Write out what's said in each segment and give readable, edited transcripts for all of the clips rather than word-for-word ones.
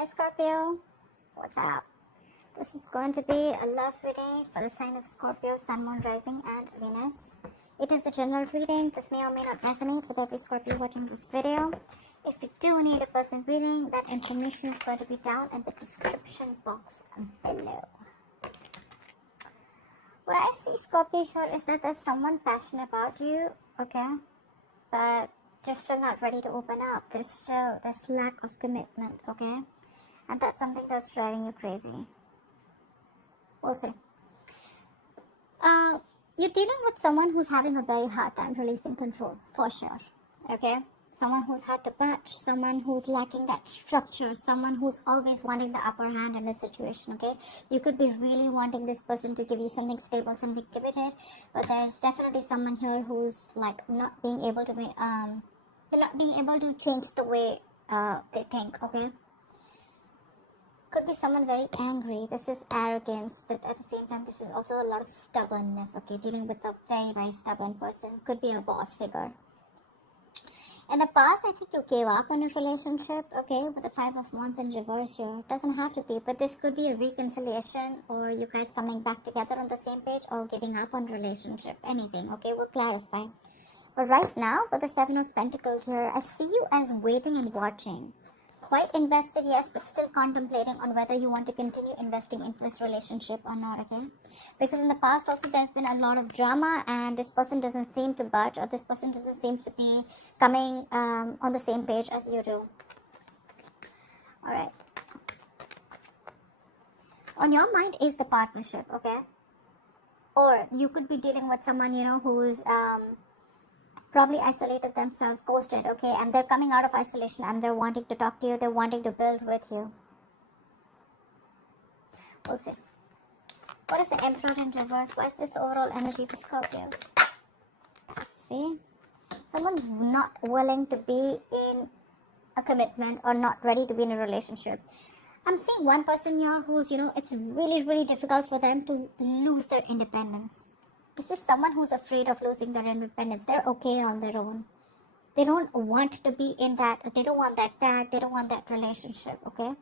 Hi Scorpio, what's up? This is going to be a love reading for the sign of Scorpio, Sun, Moon, Rising and Venus. It is a general reading. This may or may not resonate with every Scorpio watching this video. If you do need a personal reading, that information is going to be down in the description box below. What I see, Scorpio, here is that there's someone passionate about you, okay? But they're still not ready to open up. There's still this lack of commitment, okay? And that's something that's driving you crazy. We'll see. You're dealing with someone who's having a very hard time releasing control, for sure, okay? Someone who's hard to touch, someone who's lacking that structure, someone who's always wanting the upper hand in a situation, okay? You could be really wanting this person to give you something stable, something committed, but there's definitely someone here who's like not being able to be, they're not being able to change the way they think, okay? Could be someone very angry. This is arrogance, but at the same time, this is also a lot of stubbornness, okay? Dealing with a very, very stubborn person. Could be a boss figure. In the past, I think you gave up on a relationship, okay? With the Five of Wands in reverse here. Doesn't have to be, but this could be a reconciliation or you guys coming back together on the same page or giving up on relationship. Anything, okay? We'll clarify. But right now, with the Seven of Pentacles here, I see you as waiting and watching. Quite invested, yes, but still contemplating on whether you want to continue investing into this relationship or not, okay? Because in the past also there's been a lot of drama and this person doesn't seem to budge or this person doesn't seem to be coming on the same page as you do. Alright. On your mind is the partnership, okay? Or you could be dealing with someone, you know, who's probably isolated themselves, ghosted, okay, and they're coming out of isolation and they're wanting to talk to you, they're wanting to build with you. We'll see. What is the Emperor in reverse? Why is this the overall energy for Scorpios? See? Someone's not willing to be in a commitment or not ready to be in a relationship. I'm seeing one person here who's, you know, it's really, really difficult for them to lose their independence. This is someone who's afraid of losing their independence. They're okay on their own. They don't want to be in that, they don't want that tag, they don't want that relationship, okay?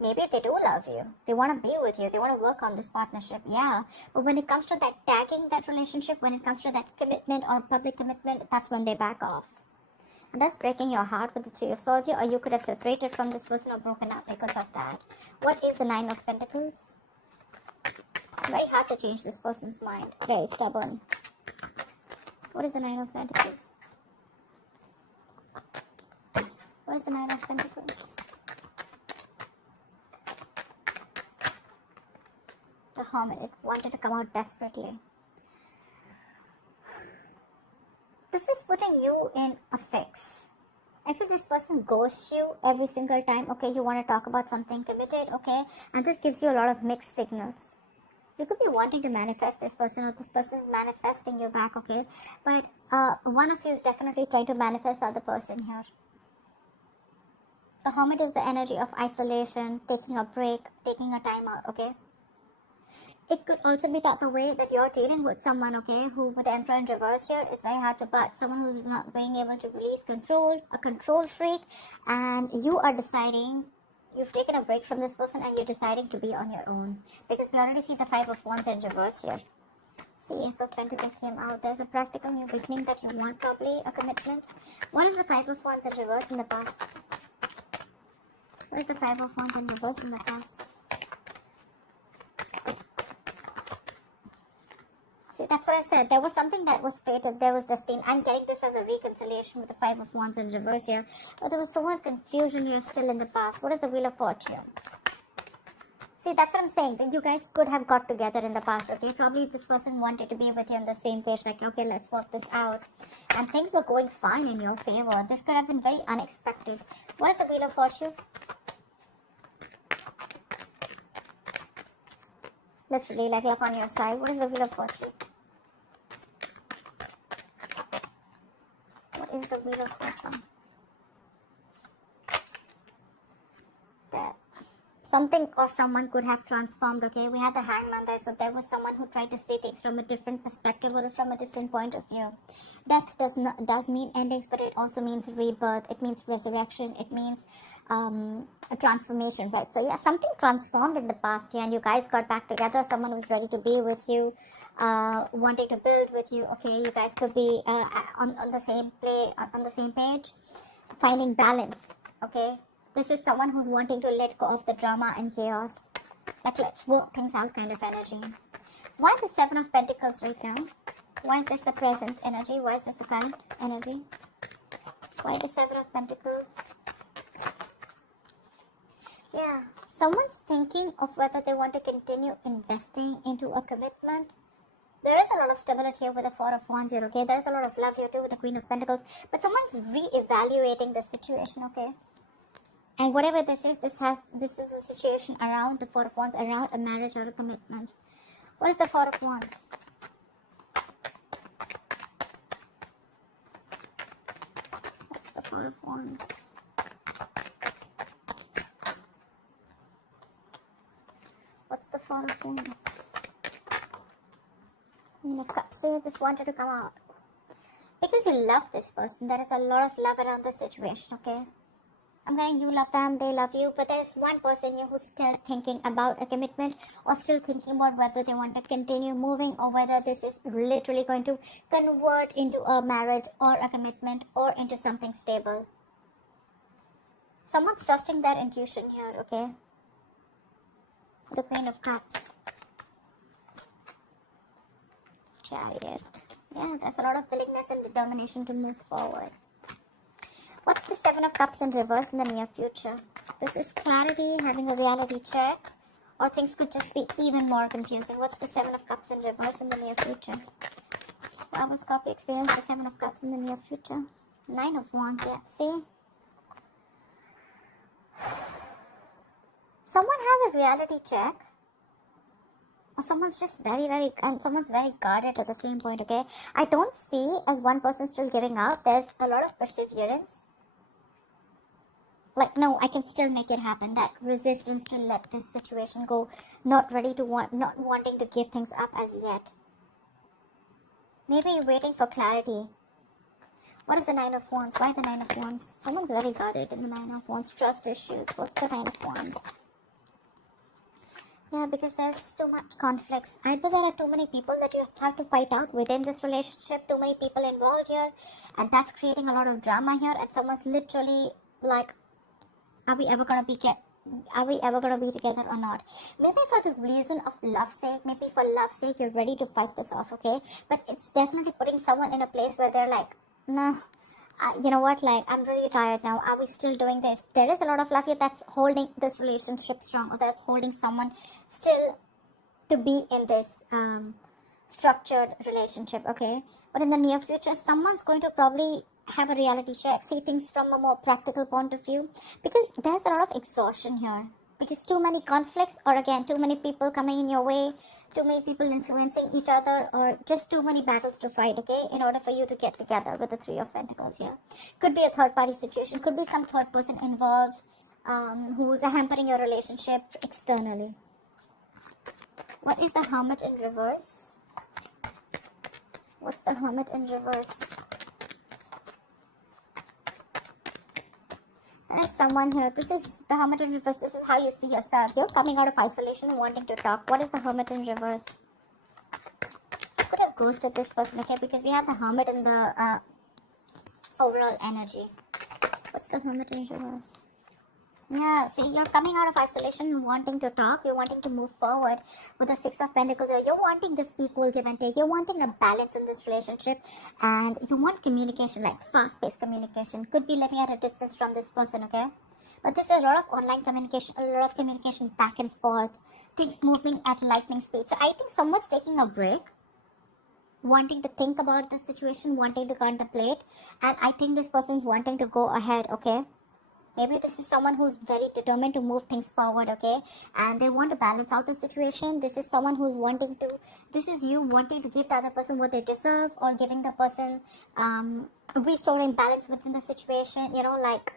Maybe they do love you. They want to be with you. They want to work on this partnership, yeah. But when it comes to that tagging, that relationship, when it comes to that commitment or public commitment, that's when they back off. And that's breaking your heart with the Three of Swords here, or you could have separated from this person or broken up because of that. What is the Nine of Pentacles? Very hard to change this person's mind. Very stubborn. What is the Nine of Pentacles? What is the Nine of Pentacles? The Hermit. It wanted to come out desperately. This is putting you in a fix. I feel this person ghosts you every single time. Okay, you want to talk about something committed, okay? And this gives you a lot of mixed signals. You could be wanting to manifest this person or this person is manifesting you back, okay? But one of you is definitely trying to manifest the other person here. The Hermit is the energy of isolation, taking a break, taking a time out, okay? It could also be that the way that you're dealing with someone, okay, who with the Emperor in reverse here is very hard to budge. Someone who's not being able to release control, a control freak, and you are deciding. You've taken a break from this person and you're deciding to be on your own. Because we already see the Five of Wands in reverse here. See, Ace of Pentacles came out. There's a practical new beginning that you want, probably a commitment. What is the Five of Wands in reverse in the past? What is the Five of Wands in reverse in the past? See, that's what I said. There was something that was fated. There was destined. I'm getting this as a reconciliation with the Five of Wands in reverse here. But there was so much confusion here still in the past. What is the Wheel of Fortune? See, that's what I'm saying. That you guys could have got together in the past, okay? Probably this person wanted to be with you on the same page. Like, okay, let's work this out. And things were going fine in your favor. This could have been very unexpected. What is the Wheel of Fortune? Literally, like luck on your side. What is the Wheel of Fortune? What is the Wheel of Fortune? That something or someone could have transformed, okay? We had the Hangman there, so there was someone who tried to see things from a different perspective or from a different point of view. Death does mean endings, but it also means rebirth. It means resurrection. It means a transformation, right? So yeah, something transformed in the past year and you guys got back together. Someone who's ready to be with you, wanting to build with you. Okay, you guys could be on the same on the same page, finding balance. Okay, this is someone who's wanting to let go of the drama and chaos. Like, let's work things out kind of energy. Why the Seven of Pentacles right now? Why is this the present energy? Why is this the current energy? Why the Seven of Pentacles? Yeah, someone's thinking of whether they want to continue investing into a commitment. There is a lot of stability here with the Four of Wands here, okay? There's a lot of love here too with the Queen of Pentacles. But someone's re-evaluating the situation, okay? And whatever this is a situation around the Four of Wands, around a marriage or a commitment. What is the Four of Wands? What's the Four of Wands? What's the Four of Wands? Queen of Cups. So this wanted to come out. Because you love this person. There is a lot of love around this situation, okay? I'm saying you love them, they love you, but there's one person here who's still thinking about a commitment or still thinking about whether they want to continue moving or whether this is literally going to convert into a marriage or a commitment or into something stable. Someone's trusting their intuition here, okay? The Queen of Cups. Chariot. Yeah, there's a lot of willingness and determination to move forward. What's the Seven of Cups in reverse in the near future? This is clarity, having a reality check, or things could just be even more confusing. What's the Seven of Cups in reverse in the near future? Why will Scorpio experience the Seven of Cups in the near future? Nine of Wands, yeah. See? Someone has a reality check. Or someone's just someone's very guarded at the same point, okay? I don't see as one person still giving up. There's a lot of perseverance. Like, no, I can still make it happen. That resistance to let this situation go. Not wanting to give things up as yet. Maybe you're waiting for clarity. What is the Nine of Wands? Why the Nine of Wands? Someone's very guarded in the Nine of Wands. Trust issues. What's the Nine of Wands? Yeah, because there's too much conflicts. Either there are too many people that you have to fight out within this relationship, too many people involved here, and that's creating a lot of drama here, and someone's literally like, are we ever gonna be together or not? Maybe for the reason of love's sake, maybe for love's sake, you're ready to fight this off, okay? But it's definitely putting someone in a place where they're like, nah, you know what, like, I'm really tired now. Are we still doing this? There is a lot of love here that's holding this relationship strong, or that's holding someone still to be in this structured relationship, okay? But in the near future, someone's going to probably have a reality check, see things from a more practical point of view, because there's a lot of exhaustion here. Because too many conflicts, or again, too many people coming in your way, too many people influencing each other, or just too many battles to fight, okay, in order for you to get together with the Three of Pentacles here. Could be a third party situation, could be some third person involved who's hampering your relationship externally. What is the Hermit in reverse? What's the Hermit in reverse? There is someone here. This is the Hermit in reverse. This is how you see yourself. You're coming out of isolation and wanting to talk. What is the Hermit in reverse? Could have ghosted this person, okay? Because we have the Hermit in the overall energy. What's the Hermit in reverse? Yeah, see, you're coming out of isolation and wanting to talk. You're wanting to move forward with the Six of Pentacles here. You're wanting this equal give and take. You're wanting a balance in this relationship. And you want communication, like fast-paced communication. Could be living at a distance from this person, okay? But this is a lot of online communication, a lot of communication back and forth. Things moving at lightning speed. So I think someone's taking a break, wanting to think about the situation, wanting to contemplate. And I think this person's wanting to go ahead, okay? Maybe this is someone who's very determined to move things forward, okay? And they want to balance out the situation. This is someone who's wanting to, this is you wanting to give the other person what they deserve, or giving the person, restoring balance within the situation, you know, like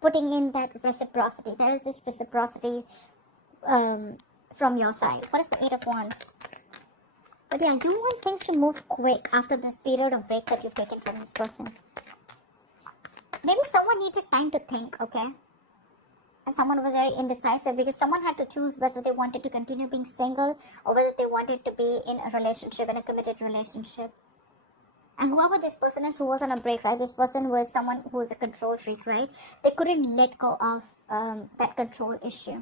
putting in that reciprocity. There is this reciprocity from your side. What is the Eight of Wands? But yeah, you want things to move quick after this period of break that you've taken from this person. Maybe someone needed time to think, okay? And someone was very indecisive because someone had to choose whether they wanted to continue being single or whether they wanted to be in a relationship, in a committed relationship. And whoever this person is who was on a break, right? This person was someone who was a control freak, right? They couldn't let go of that control issue.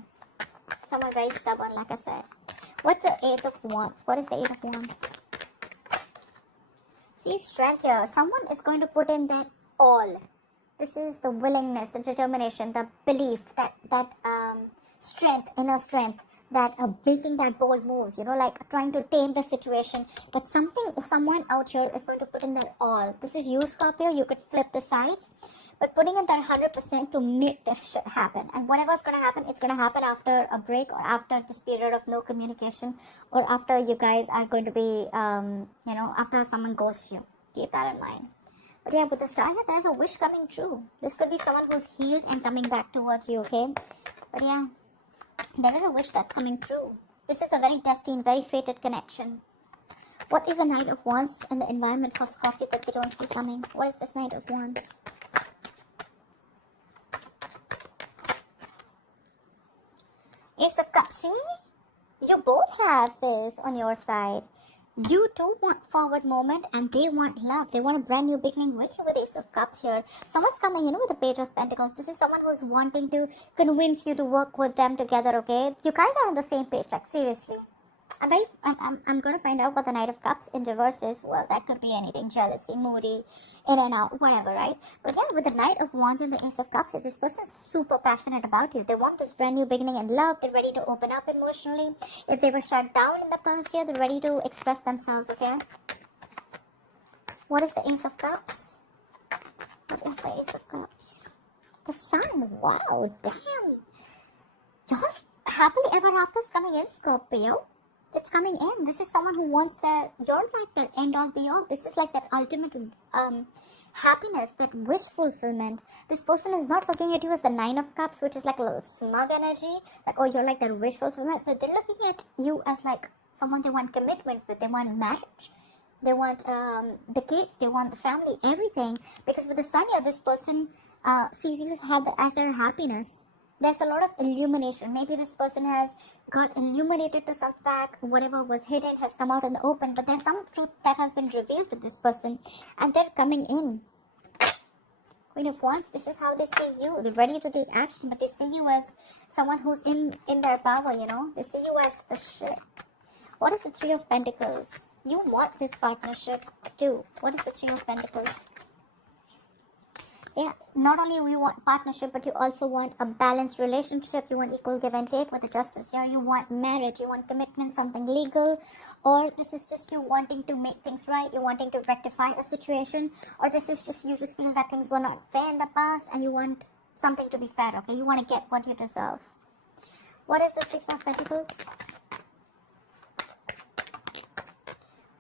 Someone very stubborn, like I said. What's the Eight of Wands? What is the Eight of Wands? See, strength here. Someone is going to put in their all. This is the willingness, the determination, the belief, that strength, inner strength, that making that bold moves, you know, like trying to tame the situation. But someone out here is going to put in their all. This is you, Scorpio. You could flip the sides, but putting in their 100% to make this shit happen. And whatever's going to happen, it's going to happen after a break or after this period of no communication, or after you guys are going to be, you know, after someone ghosts you. Keep that in mind. But yeah, with the star here, there's a wish coming true. This could be someone who's healed and coming back towards you, okay? But yeah, there is a wish that's coming true. This is a very destined, very fated connection. What is the Knight of Wands in the environment for Scorpio that they don't see coming? What is this Knight of Wands? Ace of Cups. See? You both have this on your side. You too want forward movement and they want love. They want a brand new beginning with you with Ace of Cups here. Someone's coming in with the Page of Pentacles. This is someone who's wanting to convince you to work with them together, okay? You guys are on the same page, like seriously. I'm going to find out what the Knight of Cups in reverse is. Well, that could be anything. Jealousy, moody, in and out, whatever, right? But yeah, with the Knight of Wands and the Ace of Cups, this person's super passionate about you. They want this brand new beginning in love. They're ready to open up emotionally. If they were shut down in the past year, they're ready to express themselves, okay? What is the Ace of Cups? What is the Ace of Cups? The Sun. Wow, damn. Your happily ever after is coming in, Scorpio. It's coming in. This is someone who wants you're like their end all be all. This is like that ultimate happiness, that wish fulfillment. This person is not looking at you as the Nine of Cups, which is like a little smug energy, like, oh, you're like their wish fulfillment, but they're looking at you as like someone they want commitment with. They want marriage. They want the kids. They want the family, everything. Because with the Sun here, this person sees you as their happiness. There's a lot of illumination. Maybe this person has got illuminated to some fact. Whatever was hidden has come out in the open. But there's some truth that has been revealed to this person. And they're coming in. Queen of Wands, this is how they see you. They're ready to take action. But they see you as someone who's in their power, you know. They see you as the shit. What is the Three of Pentacles? You want this partnership too. What is the Three of Pentacles? Yeah, not only you want partnership, but you also want a balanced relationship. You want equal give and take with the Justice here. You want marriage. You want commitment, something legal. Or this is just you wanting to make things right. You're wanting to rectify a situation. Or this is just you just feel that things were not fair in the past and you want something to be fair, okay? You want to get what you deserve. What is the Six of Pentacles?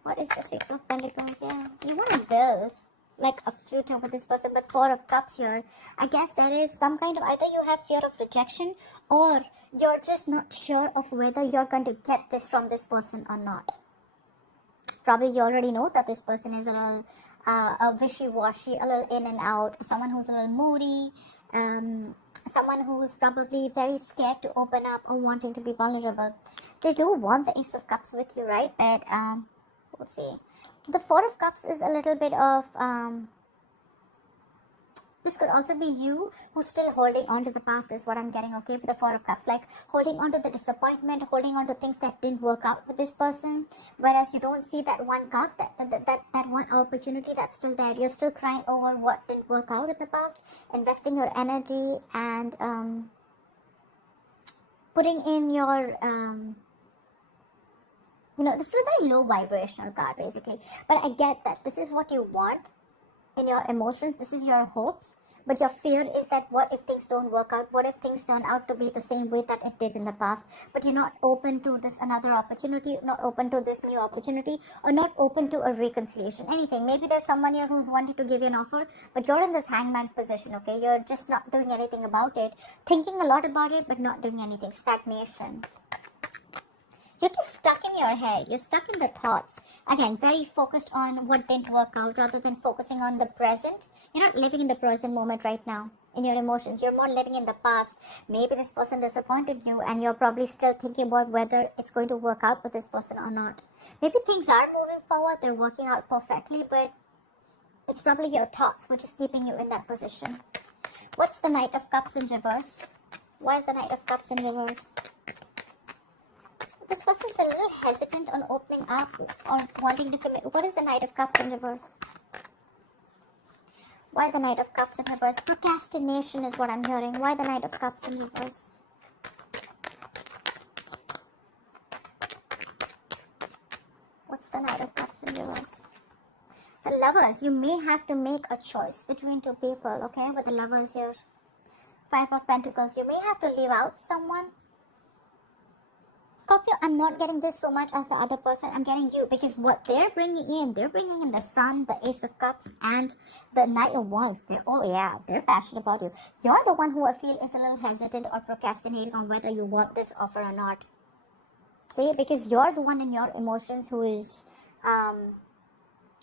What is the Six of Pentacles? Yeah, you want to build like a future with this person, but Four of Cups here. I guess there is some kind of, either you have fear of rejection or you're just not sure of whether you're going to get this from this person or not. Probably you already know that this person is a little wishy-washy, a little in and out, someone who's a little moody, someone who's probably very scared to open up or wanting to be vulnerable. They do want the Ace of Cups with you, right? But we'll see. The Four of Cups is a little bit of, this could also be you who's still holding on to the past is what I'm getting, okay, with the Four of Cups. Like holding on to the disappointment, holding on to things that didn't work out with this person. Whereas you don't see that one cup, that one opportunity that's still there. You're still crying over what didn't work out in the past, investing your energy and putting in your... you know, this is a very low vibrational card basically, but I get that this is what you want in your emotions, this is your hopes, but your fear is that what if things don't work out, what if things turn out to be the same way that it did in the past, but you're not open to this another opportunity, not open to this new opportunity, or not open to a reconciliation, anything. Maybe there's someone here who's wanting to give you an offer, but you're in this hangman position, okay, you're just not doing anything about it, thinking a lot about it, but not doing anything, stagnation. You're just stuck in your head. You're stuck in the thoughts. Again, very focused on what didn't work out rather than focusing on the present. You're not living in the present moment right now in your emotions. You're more living in the past. Maybe this person disappointed you and you're probably still thinking about whether it's going to work out with this person or not. Maybe things are moving forward. They're working out perfectly, but it's probably your thoughts which is keeping you in that position. What's the Knight of Cups in reverse? Why is the Knight of Cups in reverse? This person's a little hesitant on opening up or wanting to commit. What is the Knight of Cups in reverse? Why the Knight of Cups in reverse? Procrastination is what I'm hearing. Why the Knight of Cups in reverse? What's the Knight of Cups in reverse? The Lovers, you may have to make a choice between two people, okay? With the Lovers here. Five of Pentacles, you may have to leave out someone. Scorpio, I'm not getting this so much as the other person. I'm getting you because what they're bringing in the Sun, the Ace of Cups, and the Knight of Wands. They're passionate about you. You're the one who I feel is a little hesitant or procrastinating on whether you want this offer or not. See, because you're the one in your emotions who is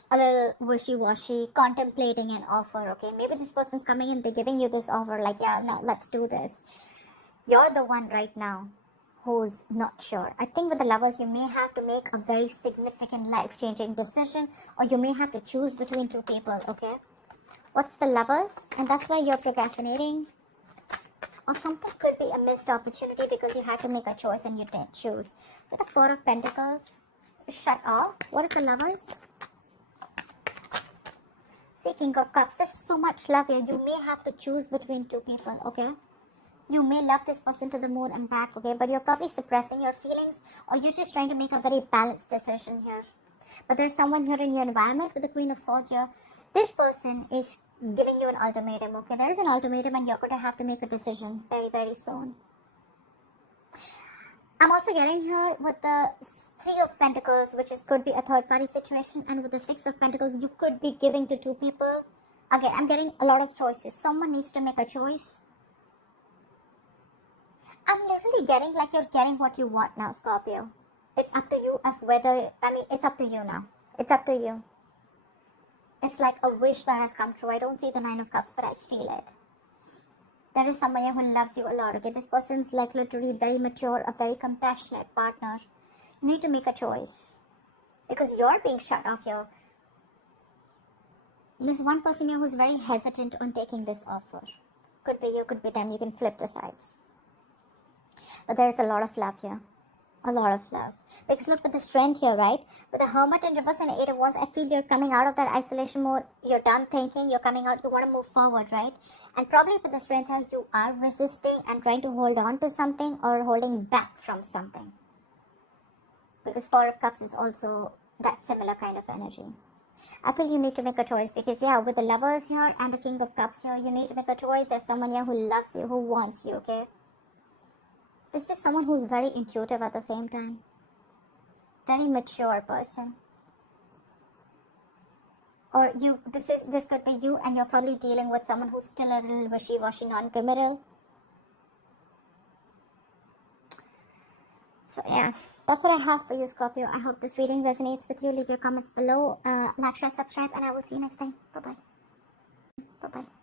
a little wishy-washy, contemplating an offer, okay? Maybe this person's coming in, they're giving you this offer, like, yeah, no, let's do this. You're the one right now who's not sure. I think with the Lovers, you may have to make a very significant life-changing decision, or you may have to choose between two people, okay? What's the Lovers? And that's why you're procrastinating. Or something could be a missed opportunity because you had to make a choice and you didn't choose. With the Four of Pentacles, shut off. What is the Lovers? See, King of Cups. There's so much love here. You may have to choose between two people, okay? You may love this person to the moon and back, okay? But you're probably suppressing your feelings, or you're just trying to make a very balanced decision here. But there's someone here in your environment with the Queen of Swords here. This person is giving you an ultimatum, okay? There is an ultimatum and you're going to have to make a decision very, very soon. I'm also getting here with the Three of Pentacles, which could be a third-party situation, and with the Six of Pentacles, you could be giving to two people. Again, I'm getting a lot of choices. Someone needs to make a choice. I'm literally getting like you're getting what you want now, Scorpio. It's up to you of whether, it's up to you now. It's up to you. It's like a wish that has come true. I don't see the Nine of Cups, but I feel it. There is someone here who loves you a lot, okay? This person's like literally very mature, a very compassionate partner. You need to make a choice. Because you're being shut off here. There's one person here who's very hesitant on taking this offer. Could be you, could be them. You can flip the sides. But there's a lot of love here. A lot of love. Because look at the strength here, right? With the Hermit in reverse and the Eight of Wands, I feel you're coming out of that isolation mode. You're done thinking. You're coming out. You want to move forward, right? And probably with the strength here, you are resisting and trying to hold on to something or holding back from something. Because Four of Cups is also that similar kind of energy. I feel you need to make a choice because, yeah, with the Lovers here and the King of Cups here, you need to make a choice. There's someone here who loves you, who wants you, okay? This is someone who's very intuitive at the same time. Very mature person. Or you, this could be you and you're probably dealing with someone who's still a little wishy-washy, non-committal. So yeah, that's what I have for you, Scorpio. I hope this reading resonates with you. Leave your comments below. Like, share, subscribe, and I will see you next time. Bye-bye. Bye-bye.